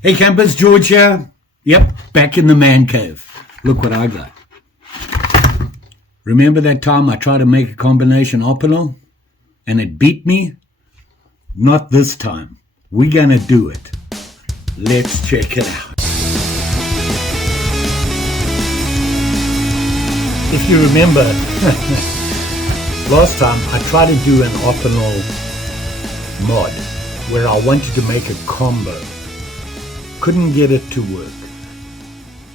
Hey campers, George here. Yep, back in the man cave. Look what I got. Remember that time I tried to make a combination Opinel and it beat me? Not this time. We're gonna do it. Let's check it out. If you remember, last time I tried to do an Opinel mod where I wanted to make a combo. Couldn't get it to work.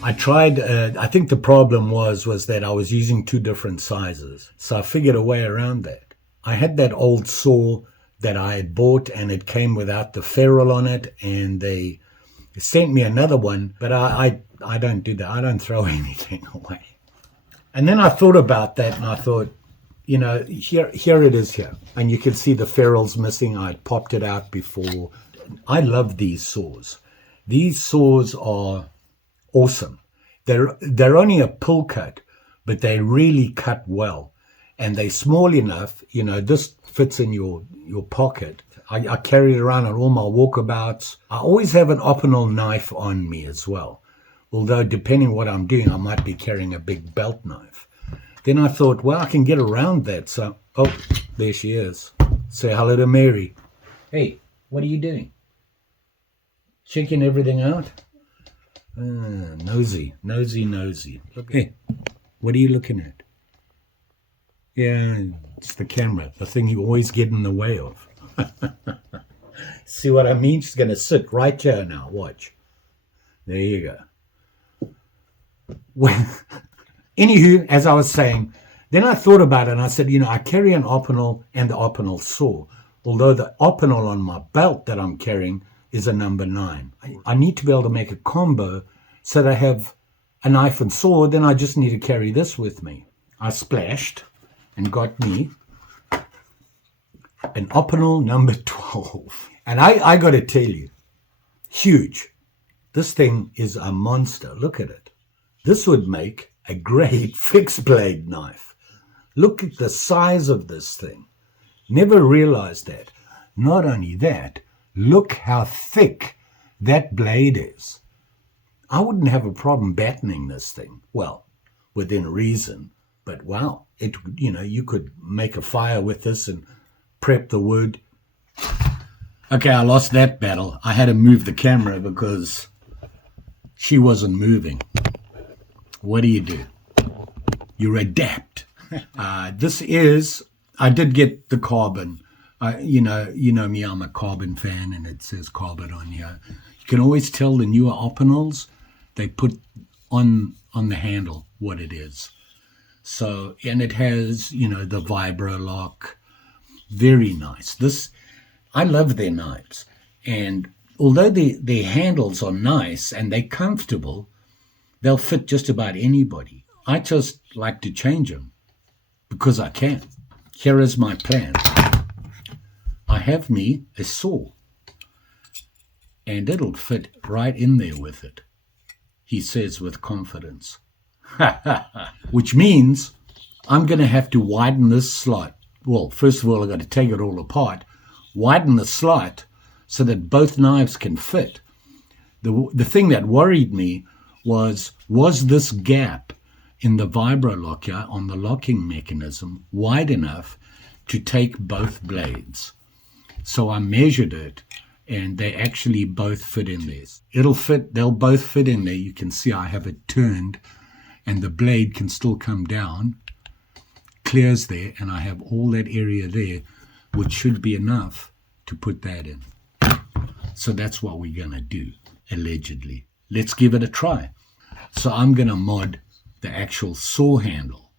I tried, I think the problem was that I was using two different sizes. So I figured a way around that. I had that old saw that I had bought and it came without the ferrule on it, and they sent me another one, but I don't do that. I don't throw anything away. And then I thought about that and I thought, you know, here it is here. And you can see the ferrule's missing. I popped it out before. I love these saws. These saws are awesome. They're only a pull cut, but they really cut well. And they're small enough, you know, this fits in your pocket. I carry it around on all my walkabouts. I always have an Opinel knife on me as well. Although depending what I'm doing, I might be carrying a big belt knife. Then I thought, well, I can get around that. So, oh, there she is. Say hello to Mary. Hey, what are you doing? Checking everything out? Nosy. Look, hey, what are you looking at? Yeah, it's the camera, the thing you always get in the way of. See what I mean? She's going to sit right here now. Watch. There you go. Well, anywho, as I was saying, then I thought about it and I said, you know, I carry an Opinel and the Opinel saw. Although the Opinel on my belt that I'm carrying is a number 9. I need to be able to make a combo so that I have a knife and saw. Then I just need to carry this with me. I splashed and got me an Opinel number 12. And I got to tell you, huge. This thing is a monster. Look at it. This would make a great fixed blade knife. Look at the size of this thing. Never realized that. Not only that, look how thick that blade is. I wouldn't have a problem battening this thing. Well, within reason. But wow, you know, you could make a fire with this and prep the wood. Okay, I lost that battle. I had to move the camera because she wasn't moving. What do? You adapt. I did get the carbon. You know me, I'm a carbon fan, and it says carbon on here. You can always tell the newer Opinels, they put on the handle what it is. So, and it has, you know, the vibro lock. Very nice. I love their knives. And although their handles are nice and they're comfortable, they'll fit just about anybody. I just like to change them because I can. Here is my plan. I have me a saw, and it'll fit right in there with it, he says with confidence. Which means I'm going to have to widen this slot. Well, first of all, I've got to take it all apart, widen the slot so that both knives can fit. The thing that worried me was this gap in the vibro lock here on the locking mechanism wide enough to take both blades. So I measured it, and they actually both fit in there. They'll both fit in there. You can see I have it turned, and the blade can still come down, clears there, and I have all that area there, which should be enough to put that in. So that's what we're going to do, allegedly. Let's give it a try. So I'm going to mod the actual saw handle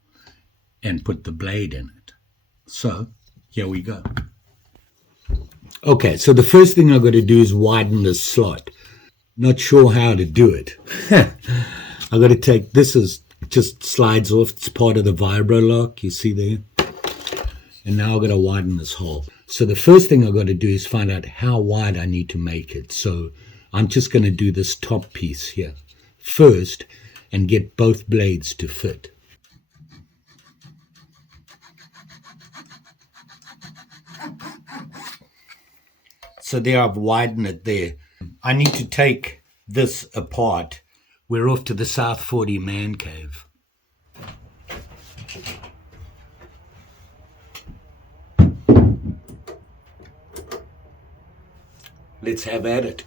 and put the blade in it. So here we go. Okay, so the first thing I've got to do is widen this slot. Not sure how to do it. I've got to take, this is just slides off. It's part of the vibro lock, you see there? And now I've got to widen this hole. So the first thing I've got to do is find out how wide I need to make it. So I'm just going to do this top piece here first and get both blades to fit. So there I've widened it there. I need to take this apart. We're off to the South 40 man cave. Let's have at it.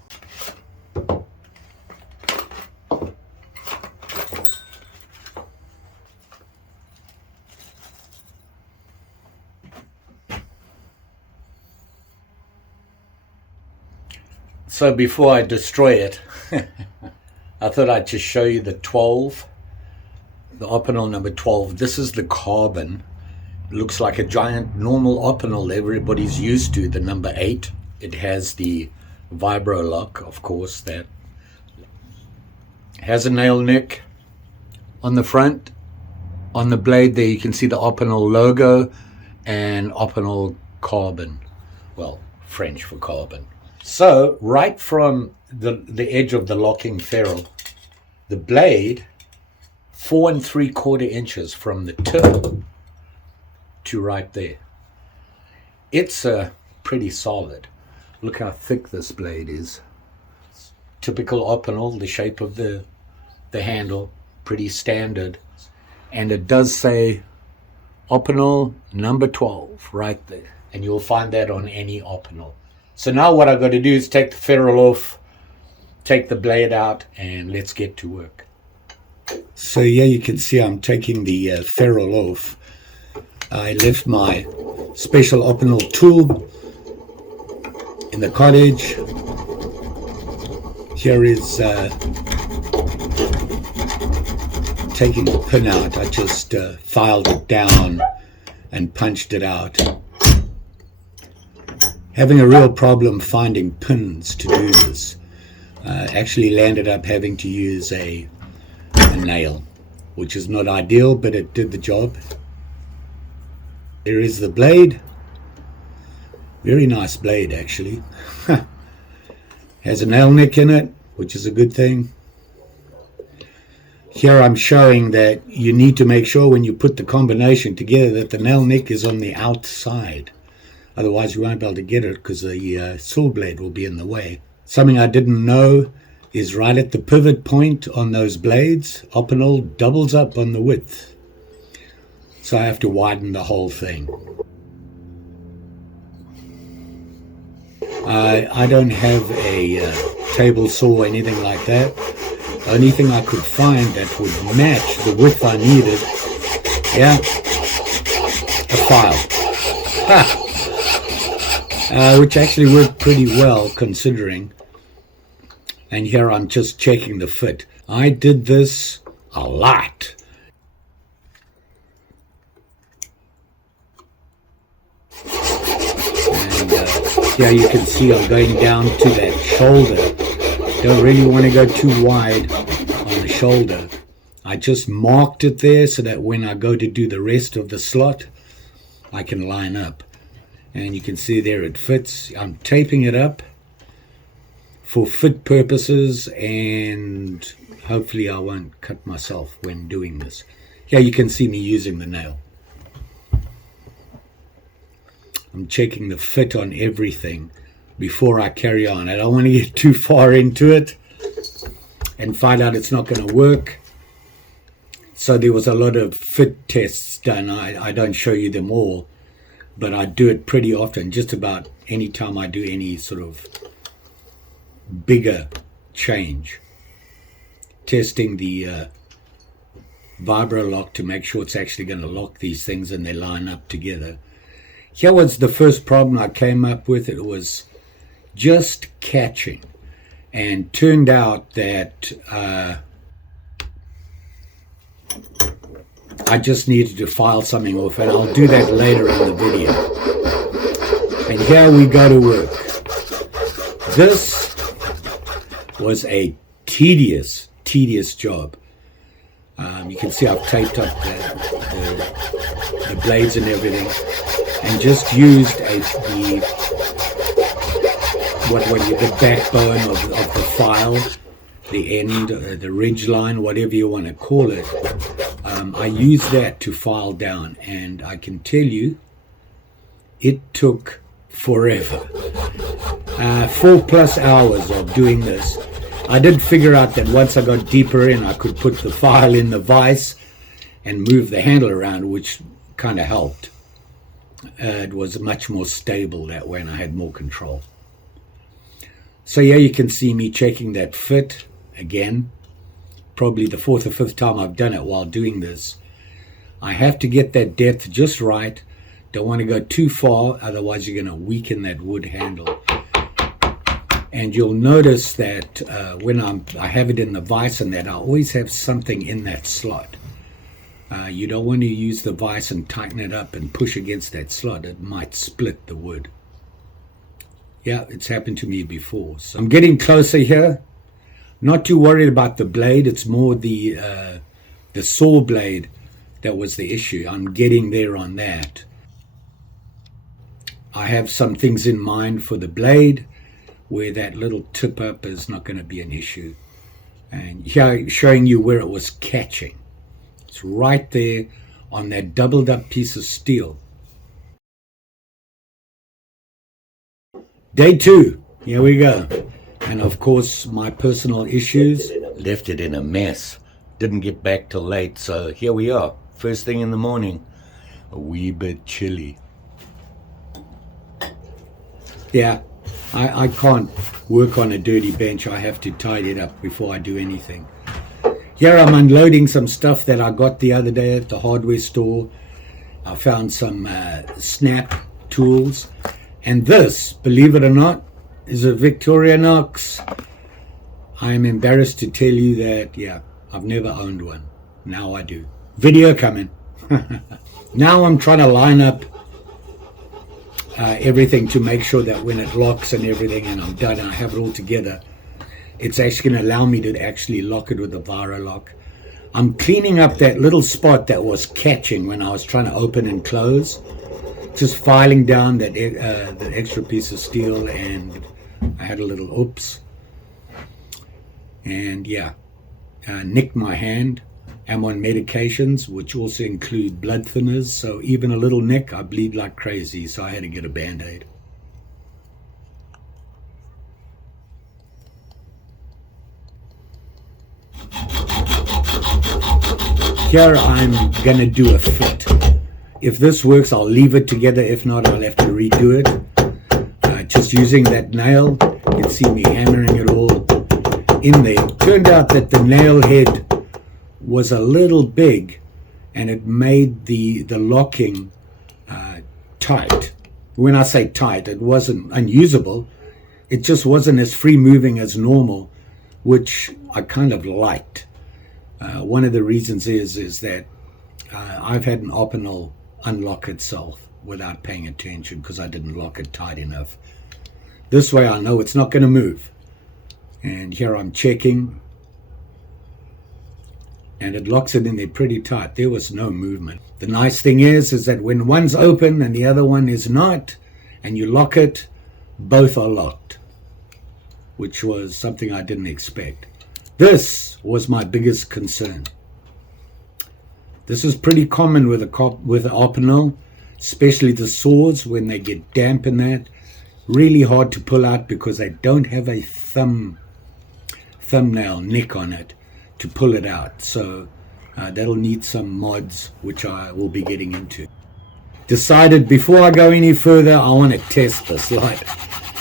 So before I destroy it, I thought I'd just show you the 12, the Opinel number 12. This is the carbon. It looks like a giant normal Opinel everybody's used to, the number 8. It has the vibro lock, of course, that has a nail nick on the front. On the blade there you can see the Opinel logo and Opinel carbon. Well, French for carbon. So right from the edge of the locking ferrule, the blade 4 3/4 inches from the tip to right there. It's pretty solid. Look how thick this blade is. Typical Opinel, the shape of the handle, pretty standard. And it does say Opinel number 12 right there. And you'll find that on any Opinel. So now what I've got to do is take the ferrule off, take the blade out, and let's get to work. So yeah, you can see I'm taking the ferrule off. I left my special Opinel tool in the cottage. Here is taking the pin out. I just filed it down and punched it out. Having a real problem finding pins to do this. Actually landed up having to use a nail, which is not ideal, but it did the job. There is the blade. Very nice blade, actually. Has a nail nick in it, which is a good thing. Here I'm showing that you need to make sure when you put the combination together that the nail nick is on the outside. Otherwise you won't be able to get it because the saw blade will be in the way. Something I didn't know is right at the pivot point on those blades, Opinel doubles up on the width. So I have to widen the whole thing. I don't have a table saw or anything like that. The only thing I could find that would match the width I needed, yeah, a file. Which actually worked pretty well considering. And here I'm just checking the fit. I did this a lot. And here you can see I'm going down to that shoulder. Don't really want to go too wide on the shoulder. I just marked it there so that when I go to do the rest of the slot, I can line up. And you can see there it fits. I'm taping it up for fit purposes, and hopefully I won't cut myself when doing this. Here you can see me using the nail. I'm checking the fit on everything before I carry on. I don't want to get too far into it and find out it's not going to work. So there was a lot of fit tests done. I don't show you them all, but I do it pretty often, just about any time I do any sort of bigger change. Testing the vibro lock to make sure it's actually going to lock these things and they line up together. Here was the first problem I came up with. It was just catching, and turned out that I just needed to file something off, and I'll do that later in the video. And here we go to work. This was a tedious job. You can see I've taped up the blades and everything, and just used the backbone of the file, the end, the ridge line, whatever you want to call it. I used that to file down, and I can tell you it took forever. 4+ hours of doing this. I did figure out that once I got deeper in, I could put the file in the vise and move the handle around, which kind of helped. It was much more stable that way, and I had more control. So yeah, you can see me checking that fit again. Probably the 4th or 5th time I've done it while doing this. I have to get that depth just right. Don't want to go too far, otherwise you're going to weaken that wood handle. And you'll notice that when I have it in the vise and that, I always have something in that slot. You don't want to use the vise and tighten it up and push against that slot. It might split the wood. Yeah, it's happened to me before. So I'm getting closer here. Not too worried about the blade. It's more the saw blade that was the issue. I'm getting there on that. I have some things in mind for the blade where that little tip up is not going to be an issue. And here, showing you where it was catching. It's right there on that doubled up piece of steel. Day 2, here we go. And of course, my personal issues. Left it in a mess. Didn't get back till late, so here we are. First thing in the morning. A wee bit chilly. Yeah, I can't work on a dirty bench. I have to tidy it up before I do anything. Here I'm unloading some stuff that I got the other day at the hardware store. I found some snap tools. And this, believe it or not, is a Victorinox. I'm embarrassed to tell you that, yeah, I've never owned one. Now I do. Video coming. Now I'm trying to line up everything to make sure that when it locks and everything and I'm done and I have it all together, it's actually going to allow me to actually lock it with a Vira lock. I'm cleaning up that little spot that was catching when I was trying to open and close. Just filing down that the extra piece of steel, and I had a little oops. And yeah, nicked my hand. I'm on medications, which also include blood thinners. So even a little nick, I bleed like crazy. So I had to get a Band-Aid. Here I'm going to do a fit. If this works, I'll leave it together. If not, I'll have to redo it. Just using that nail, you can see me hammering it all in there. It turned out that the nail head was a little big, and it made the locking tight. When I say tight, it wasn't unusable. It just wasn't as free moving as normal, which I kind of liked. One of the reasons is that I've had an Opinel unlock itself without paying attention because I didn't lock it tight enough. This way I know it's not going to move. And here I'm checking, and it locks it in there pretty tight. There was no movement. The nice thing is that when one's open and the other one is not, and you lock it, both are locked, which was something I didn't expect. This was my biggest concern. This is pretty common with the Opinel, especially the saws when they get damp in that. Really hard to pull out because they don't have a thumbnail nick on it to pull it out. So that'll need some mods, which I will be getting into. Decided before I go any further, I want to test this light.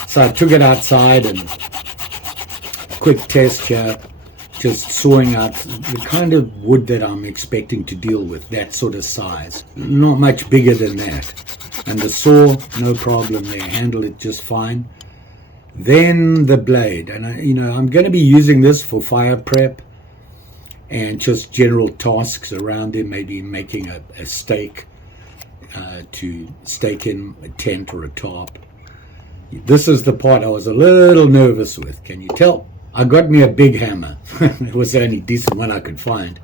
So I took it outside and quick test here. Just sawing out the kind of wood that I'm expecting to deal with, that sort of size. Not much bigger than that. And the saw, no problem there, handle it just fine. Then the blade, and I'm going to be using this for fire prep and just general tasks around it, maybe making a stake to stake in a tent or a tarp. This is the part I was a little nervous with, can you tell? I got me a big hammer. It was the only decent one I could find.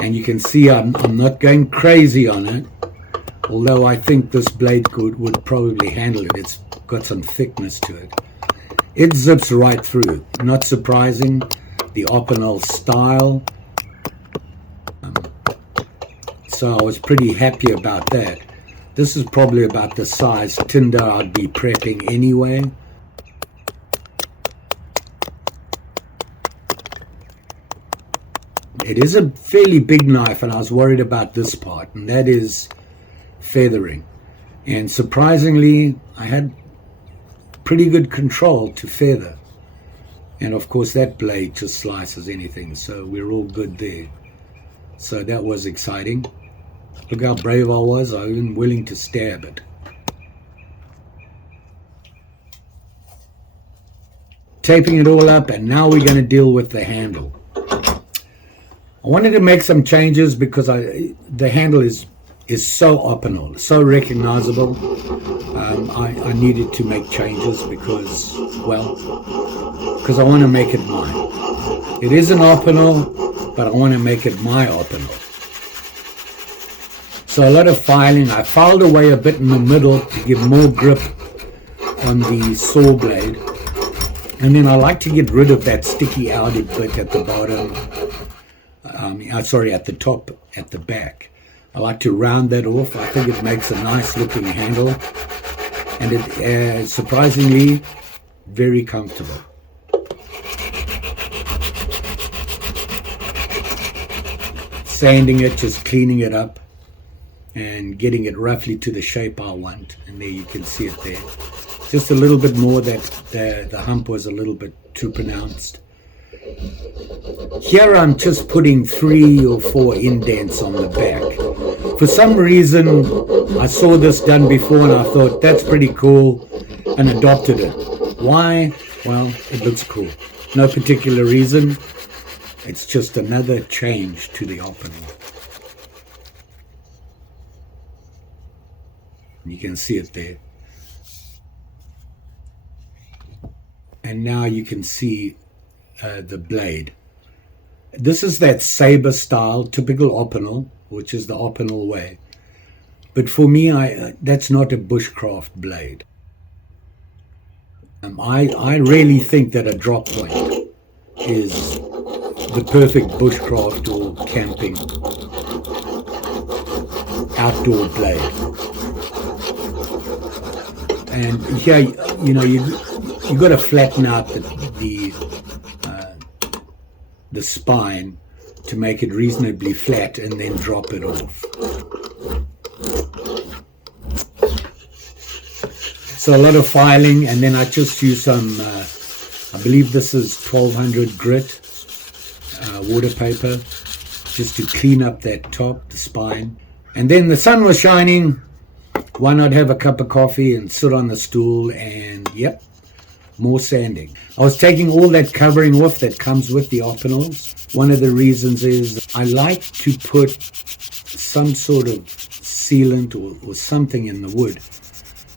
And you can see I'm not going crazy on it, although I think this blade would probably handle it. It's got some thickness to it. It zips right through. Not surprising, the Opinel style. So I was pretty happy about that. This is probably about the size tinder I'd be prepping anyway. It is a fairly big knife, and I was worried about this part, and that is feathering. And surprisingly, I had pretty good control to feather. And of course that blade just slices anything, so we're all good there. So that was exciting. Look how brave I was. I was even willing to stab it. Taping it all up, and now we're going to deal with the handle. I wanted to make some changes because the handle is so Opinel, so recognizable. I needed to make changes because I want to make it mine. It is an Opinel, but I want to make it my Opinel. So a lot of filing. I filed away a bit in the middle to give more grip on the saw blade. And then I like to get rid of that sticky outer bit at the bottom. At the top, at the back. I like to round that off. I think it makes a nice looking handle. And it surprisingly very comfortable. Sanding it, just cleaning it up and getting it roughly to the shape I want. And there you can see it there. Just a little bit more, that the hump was a little bit too pronounced. Here I'm just putting 3 or 4 indents on the back. For some reason, I saw this done before and I thought that's pretty cool and adopted it. Why? Well, it looks cool. No particular reason. It's just another change to the Opinel. You can see it there. And now you can see the blade. This is that saber style, typical Opinel, which is the Opinel way. But for me, that's not a bushcraft blade. I really think that a drop point is the perfect bushcraft or camping outdoor blade. And here, you got to flatten out the spine to make it reasonably flat and then drop it off. So a lot of filing, and then I just use some, I believe this is 1200 grit water paper, just to clean up that top, the spine. And then the sun was shining. Why not have a cup of coffee and sit on the stool and, yep, more sanding. I was taking all that covering off that comes with the Opinels. One of the reasons is I like to put some sort of sealant or something in the wood.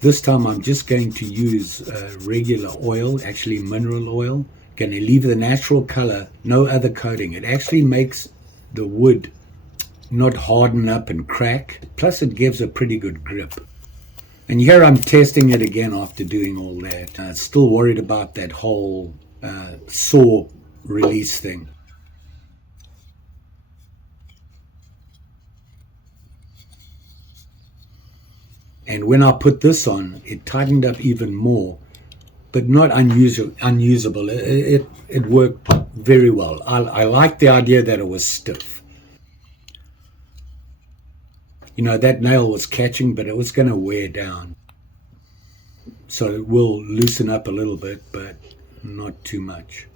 This time I'm just going to use regular oil, actually mineral oil. Going to leave the natural color, no other coating. It actually makes the wood not harden up and crack. Plus it gives a pretty good grip. And here I'm testing it again after doing all that. Still worried about that whole saw release thing. And when I put this on, it tightened up even more, but not unusable. It worked very well. I liked the idea that it was stiff. That nail was catching, but it was going to wear down. So it will loosen up a little bit, but not too much.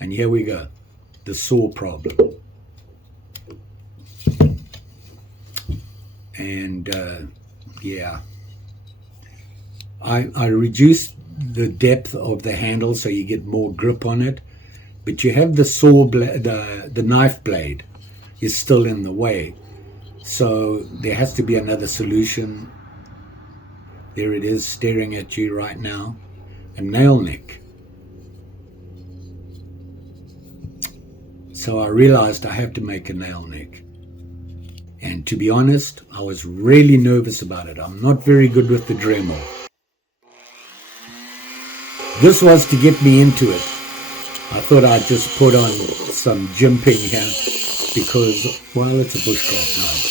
And here we go, the saw problem. And yeah, I reduced the depth of the handle so you get more grip on it, but you have the saw blade, the knife blade is still in the way, so there has to be another solution. There it is, staring at you right now. A nail nick. So I realized I have to make a nail nick. And to be honest, I was really nervous about it. I'm not very good with the Dremel. This was to get me into it. I thought I'd just put on some jimping here because, well, it's a bushcraft knife.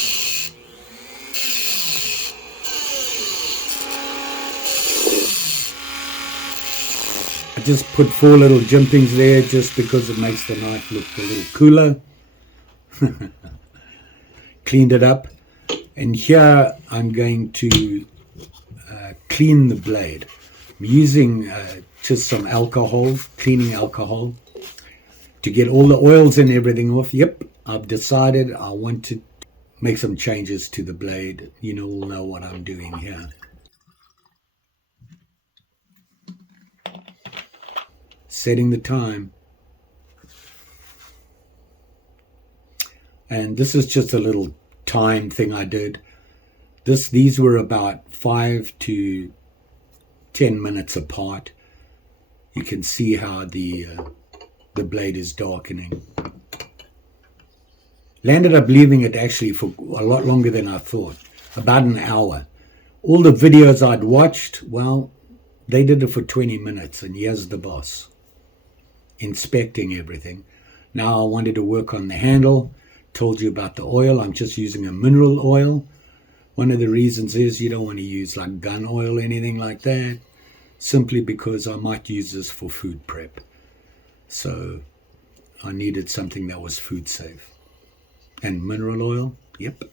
just put 4 little jimpings there just because it makes the knife look a little cooler. Cleaned it up. And here I'm going to clean the blade. I'm using just some alcohol, cleaning alcohol, to get all the oils and everything off. Yep, I've decided I want to make some changes to the blade. You all know what I'm doing here. Setting the time. And this is just a little time thing I did. These were about 5 to 10 minutes apart. You can see how the blade is darkening. Landed up leaving it actually for a lot longer than I thought, about an hour. All the videos I'd watched, well, they did it for 20 minutes, and here's the boss inspecting everything. Now I wanted to work on the handle. Told you about the oil. I'm just using a mineral oil. One of the reasons is you don't want to use like gun oil or anything like that, simply because I might use this for food prep. So I needed something that was food safe. And mineral oil, yep.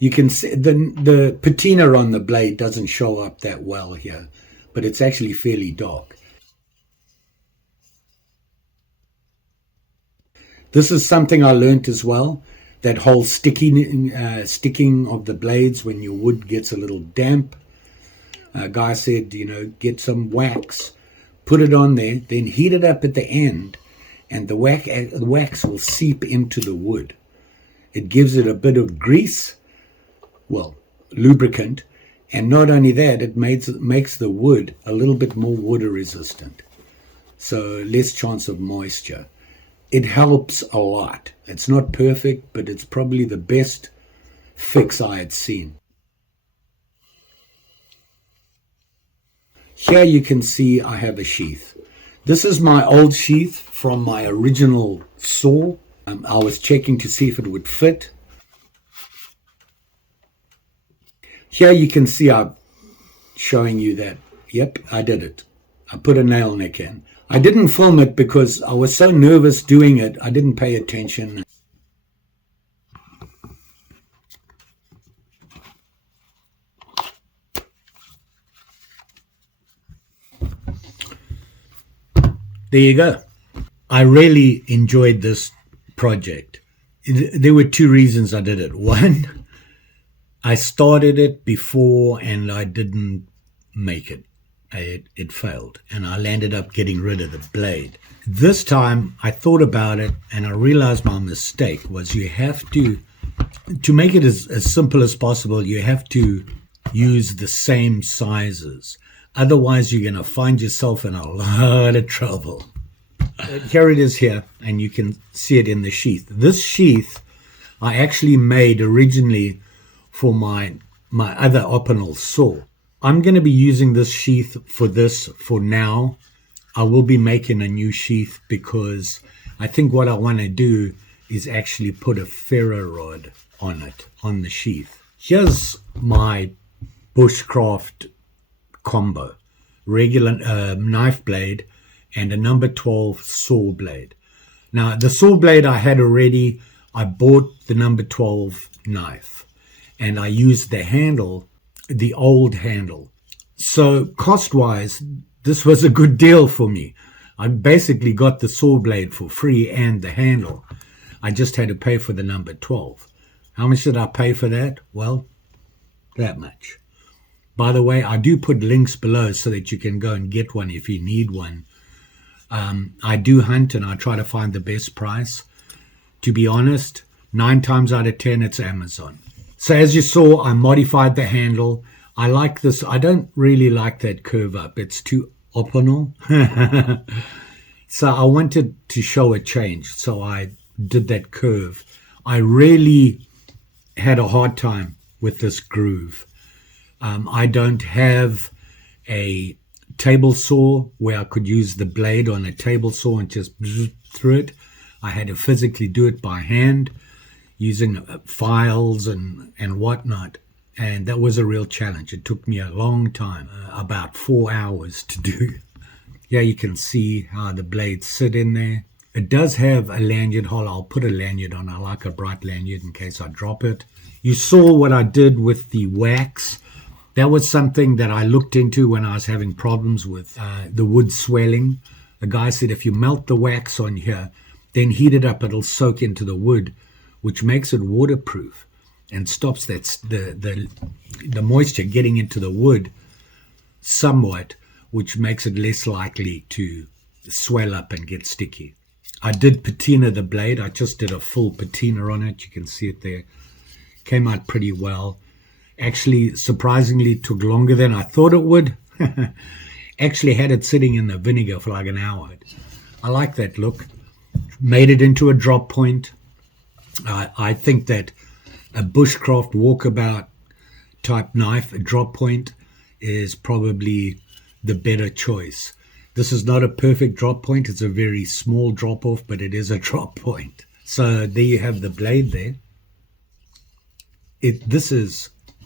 You can see the patina on the blade doesn't show up that well here, but it's actually fairly dark. This is something I learned as well. That whole sticking of the blades when your wood gets a little damp. A guy said, get some wax, put it on there, then heat it up at the end, and the wax will seep into the wood. It gives it a bit of grease, well, lubricant, and not only that, it makes the wood a little bit more water resistant, so less chance of moisture. It helps a lot. It's not perfect, but it's probably the best fix I had seen. Here you can see I have a sheath. This is my old sheath from my original saw. I was checking to see if it would fit. Here you can see I'm showing you that, yep, I did it. I put a nail neck in. I didn't film it because I was so nervous doing it, I didn't pay attention. There you go. I really enjoyed this project. There were 2 reasons I did it. One, I started it before and I didn't make it. It failed, and I landed up getting rid of the blade. This time I thought about it and I realized my mistake was you have to make it as simple as possible, you have to use the same sizes. Otherwise you're going to find yourself in a lot of trouble. Here it is here, and you can see it in the sheath. This sheath I actually made originally for my other Opinel saw. I'm going to be using this sheath for now. I will be making a new sheath because I think what I want to do is actually put a ferro rod on it, on the sheath. Here's my Bushcraft combo. Regular knife blade and a number 12 saw blade. Now the saw blade I had already. I bought the number 12 knife and I used the handle, the old handle. So cost-wise, this was a good deal for me. I basically got the saw blade for free and the handle. I just had to pay for the number 12. How much did I pay for that? Well, that much. By the way, I do put links below so that you can go and get one if you need one. I do hunt and I try to find the best price. To be honest, 9 times out of 10, it's Amazon. So as you saw, I modified the handle. I like this. I don't really like that curve up. It's too Opinel. So I wanted to show a change. So I did that curve. I really had a hard time with this groove. I don't have a table saw where I could use the blade on a table saw and just through it. I had to physically do it by hand using files and whatnot. And that was a real challenge. It took me a long time, about 4 hours to do. Here you can see how the blades sit in there. It does have a lanyard hole. I'll put a lanyard on. I like a bright lanyard in case I drop it. You saw what I did with the wax. That was something that I looked into when I was having problems with the wood swelling. The guy said if you melt the wax on here, then heat it up, it'll soak into the wood, which makes it waterproof and stops that the moisture getting into the wood somewhat, which makes it less likely to swell up and get sticky. I did patina the blade. I just did a full patina on it. You can see it there. Came out pretty well. Actually, surprisingly, took longer than I thought it would. Actually had it sitting in the vinegar for like an hour. I like that look. Made it into a drop point. I think that a Bushcraft walkabout type knife, a drop point, is probably the better choice. This is not a perfect drop point. It's a very small drop off, but it is a drop point. So there you have the blade there.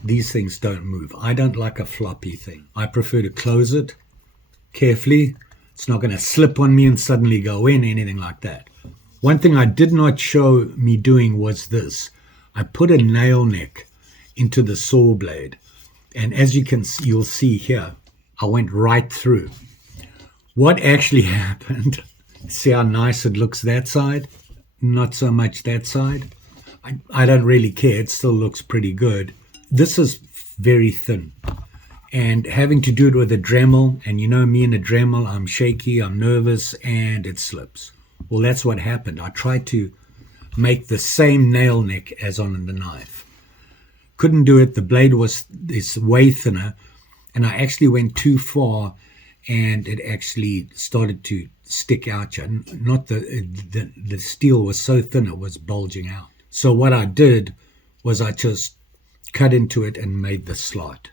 These things don't move. I don't like a floppy thing. I prefer to close it carefully. It's not going to slip on me and suddenly go in, anything like that. One thing I did not show me doing was this. I put a nail neck into the saw blade. And as you'll see here, I went right through. What actually happened, see how nice it looks that side? Not so much that side. I don't really care. It still looks pretty good. This is very thin. And having to do it with a Dremel, and you know me and a Dremel, I'm shaky, I'm nervous, and it slips. Well, that's what happened. I tried to make the same nail neck as on the knife. Couldn't do it. The blade is way thinner, and I actually went too far, and it actually started to stick out. Not the steel was so thin it was bulging out. So what I did was I just cut into it and made the slot,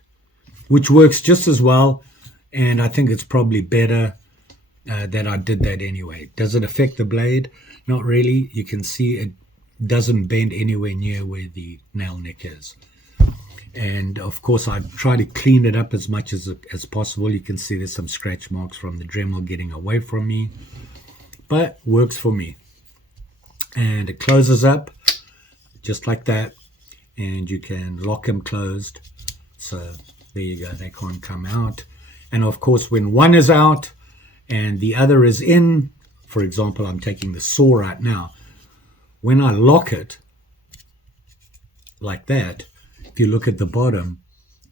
which works just as well, and I think it's probably better that I did that anyway. Does it affect the blade? Not really. You can see it doesn't bend anywhere near where the nail neck is. And of course I try to clean it up as much as possible. You can see there's some scratch marks from the Dremel getting away from me, but works for me. And it closes up just like that, and you can lock them closed. So there you go, they can't come out. And of course when one is out and the other is in, for example, I'm taking the saw right now, when I lock it like that, if you look at the bottom,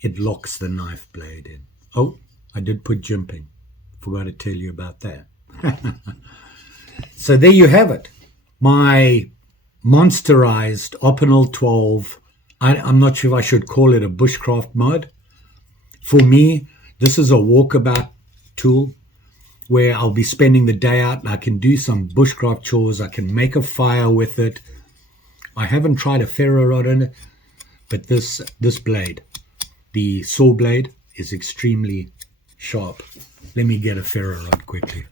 it locks the knife blade in. Oh, I did put jimping. Forgot to tell you about that. So there you have it. My Monterized Opinel 12. I'm not sure if I should call it a Bushcraft mod. For me, this is a walkabout tool where I'll be spending the day out and I can do some Bushcraft chores. I can make a fire with it. I haven't tried a ferro rod on it, but this blade, the saw blade, is extremely sharp. Let me get a ferro rod quickly.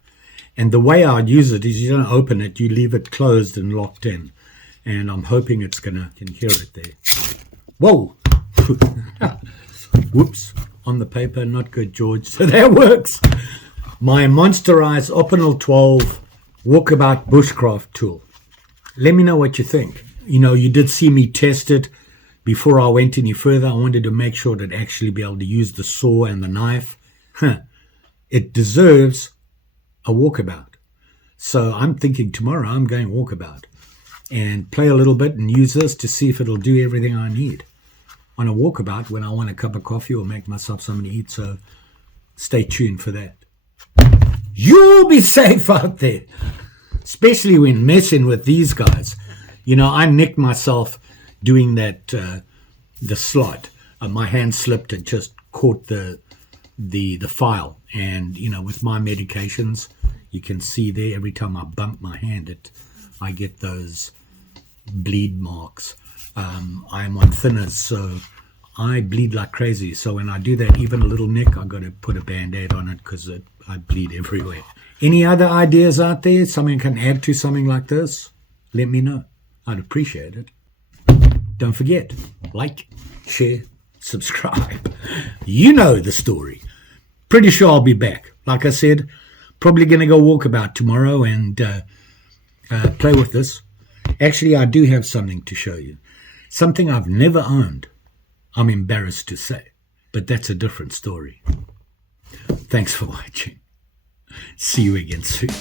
And the way I'd use it is you don't open it, you leave it closed and locked in. And I'm hoping it's gonna, you can hear it there. Whoa! Whoops, on the paper, not good, George. So that works. My Monterized Opinel 12 walkabout Bushcraft tool. Let me know what you think. You know, you did see me test it before I went any further. I wanted to make sure that I'd actually be able to use the saw and the knife. It deserves a walkabout. So I'm thinking tomorrow I'm going walkabout and play a little bit and use this to see if it'll do everything I need on a walkabout when I want a cup of coffee or make myself something to eat. So stay tuned for that. You'll be safe out there, especially when messing with these guys. You know, I nicked myself doing that, the slot. My hand slipped and just caught the file. And, you know, with my medications, you can see there every time I bump my hand, I get those bleed marks. I'm on thinners, so I bleed like crazy. So when I do that, even a little nick, I've got to put a Band-Aid on it because I bleed everywhere. Any other ideas out there? Something can add to something like this? Let me know. I'd appreciate it. Don't forget, like, share, subscribe. You know the story. Pretty sure I'll be back. Like I said, Probably going to go walkabout tomorrow and play with this. Actually, I do have something to show you. Something I've never owned. I'm embarrassed to say, but that's a different story. Thanks for watching. See you again soon.